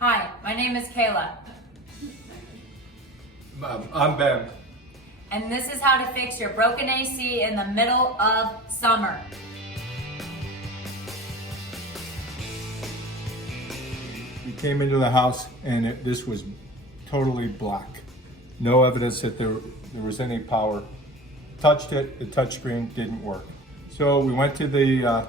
Hi, my name is Kayla, I'm Ben. and this is how to fix your broken AC in the middle of summer. We came into the house and this was totally black. No evidence that there was any power. Touched it, the touchscreen didn't work. So we went to the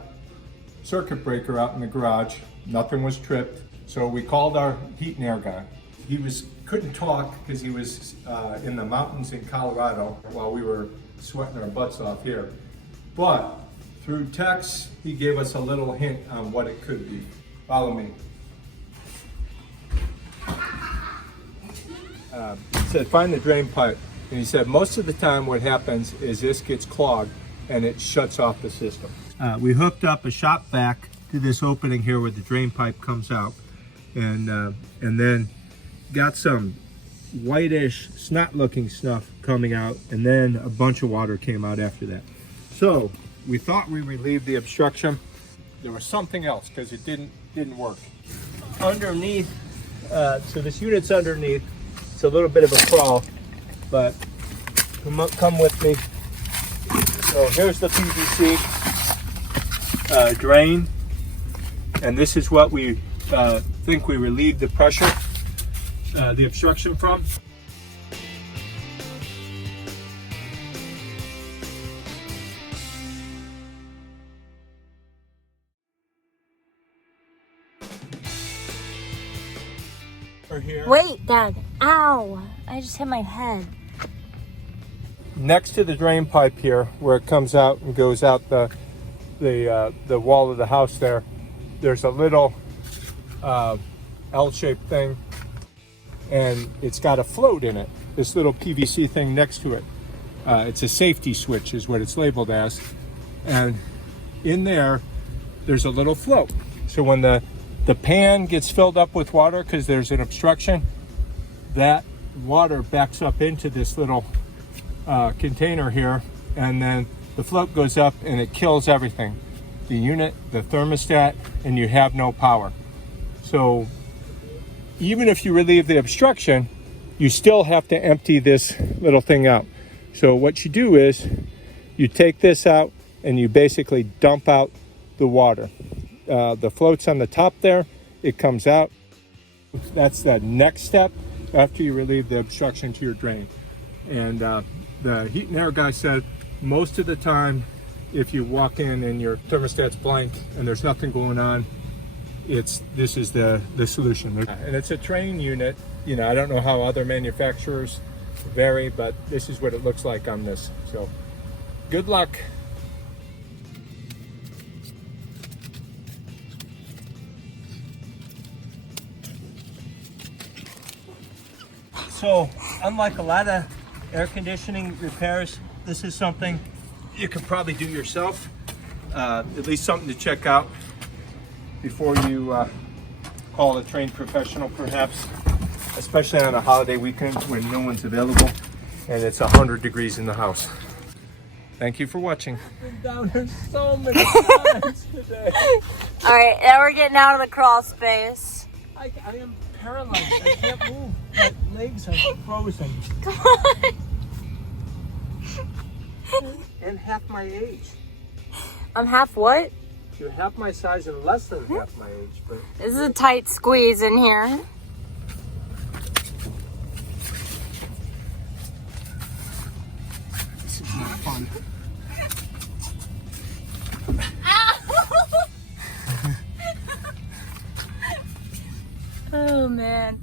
circuit breaker out in the garage. Nothing was tripped. So we called our heat and air guy. He couldn't talk because he was in the mountains in Colorado while we were sweating our butts off here. But through text, he gave us a little hint on what it could be. Follow me. He said, find the drain pipe. And he said, most of the time what happens is this gets clogged and it shuts off the system. We hooked up a shop vac to this opening here where the drain pipe comes out. And then got some whitish snot looking stuff coming out, and then a bunch of water came out after that. So we thought we relieved the obstruction. There was something else because it didn't work. Underneath, so this unit's underneath. It's a little bit of a crawl, but come with me. So here's the PVC drain, and this is what we think we relieved the pressure, the obstruction from. Here. Wait, Dad. Ow. I just hit my head. Next to the drain pipe here, where it comes out and goes out the wall of the house there's a little L-shaped thing, and it's got a float in it, this little PVC thing next to it. It's a safety switch is what it's labeled as, and in there's a little float. So when the pan gets filled up with water because there's an obstruction, that water backs up into this little container here, and then the float goes up and it kills everything. The unit, the thermostat, and you have no power. So even if you relieve the obstruction, you still have to empty this little thing out. So what you do is you take this out and you basically dump out the water. The float's on the top there, it comes out. That's the next step after you relieve the obstruction to your drain. And the heat and air guy said most of the time, if you walk in and your thermostat's blank and there's nothing going on, this is the solution. And it's a train unit. You know, I don't know how other manufacturers vary, but this is what it looks like on this. So good luck. So unlike a lot of air conditioning repairs, this is something you could probably do yourself. At least something to check out before you call a trained professional, perhaps, especially on a holiday weekend when no one's available and it's 100 degrees in the house. Thank you for watching. I've been down here so many times today. All right, now we're getting out of the crawl space. I am paralyzed. I can't move. My legs are frozen. Come on. And half my age. I'm half what? You're half my size and less than half my age, but This is a tight squeeze in here. this is not fun. Oh, man.